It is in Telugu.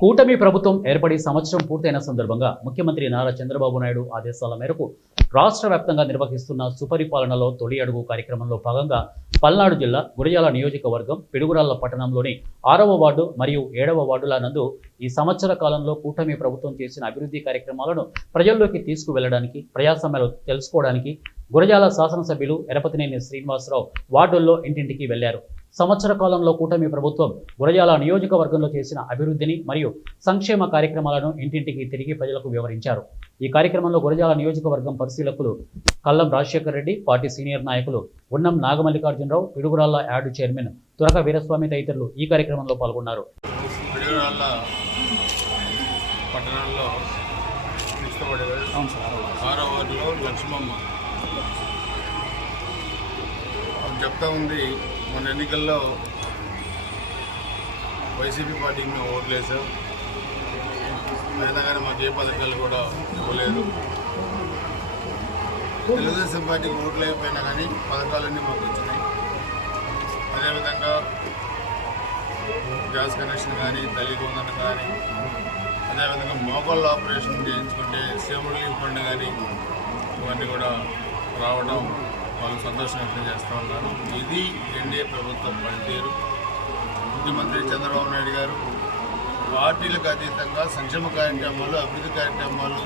కూటమి ప్రభుత్వం ఏర్పడి సంవత్సరం పూర్తయిన సందర్భంగా ముఖ్యమంత్రి నారా చంద్రబాబు నాయుడు ఆదేశాల మేరకు రాష్ట్ర వ్యాప్తంగా నిర్వహిస్తున్న సుపరిపాలనలో తొలి అడుగు కార్యక్రమంలో భాగంగా పల్నాడు జిల్లా గురజాల నియోజకవర్గం పిడుగురాళ్ల పట్టణంలోని 6వ వార్డు మరియు 7వ వార్డుల నందు ఈ సంవత్సర కాలంలో కూటమి ప్రభుత్వం చేసిన అభివృద్ధి కార్యక్రమాలను ప్రజల్లోకి తీసుకువెళ్లడానికి ప్రజాసమ్మెలు తెలుసుకోవడానికి గురజాల శాసనసభ్యులు ఎరపతినేని శ్రీనివాసరావు వార్డుల్లో ఇంటింటికి వెళ్లారు. సంవత్సర కాలంలో కూటమి ప్రభుత్వం గురజాల నియోజకవర్గంలో చేసిన అభివృద్ధిని మరియు సంక్షేమ కార్యక్రమాలను ఇంటింటికి తిరిగి ప్రజలకు వివరించారు. ఈ కార్యక్రమంలో గురజాల నియోజకవర్గం పరిశీలకులు కల్లం రాజశేఖర్ రెడ్డి, పార్టీ సీనియర్ నాయకులు ఉన్నం నాగమల్లికార్జునరావు, పిడుగురాళ్ల యార్డు చైర్మన్ తురక వీరస్వామి తదితరులు ఈ కార్యక్రమంలో పాల్గొన్నారు. చెప్తా ఉంది, మన ఎన్నికల్లో వైసీపీ పార్టీకి మేము ఓట్లు వేసాం, అయినా కానీ మాకు ఏ పథకాలు కూడా ఇవ్వలేదు. తెలుగుదేశం పార్టీకి ఓట్లు అయిపోయినా కానీ పథకాలన్నీ మాకు వచ్చినాయి. అదేవిధంగా గ్యాస్ కనెక్షన్ కానీ, తల్లి వందన కానీ, అదేవిధంగా మోకాళ్ళ ఆపరేషన్ చేయించుకుంటే సీఎం రిలీఫ్ ఫండ్ కానీ ఇవన్నీ కూడా రావడం వాళ్ళు సంతోషం వ్యక్తం చేస్తూ ఉన్నారు. ఇది ఎన్డీఏ ప్రభుత్వం పనితీరు. ముఖ్యమంత్రి చంద్రబాబు నాయుడు గారు పార్టీలకు అతీతంగా సంక్షేమ కార్యక్రమాలు, అభివృద్ధి కార్యక్రమాలు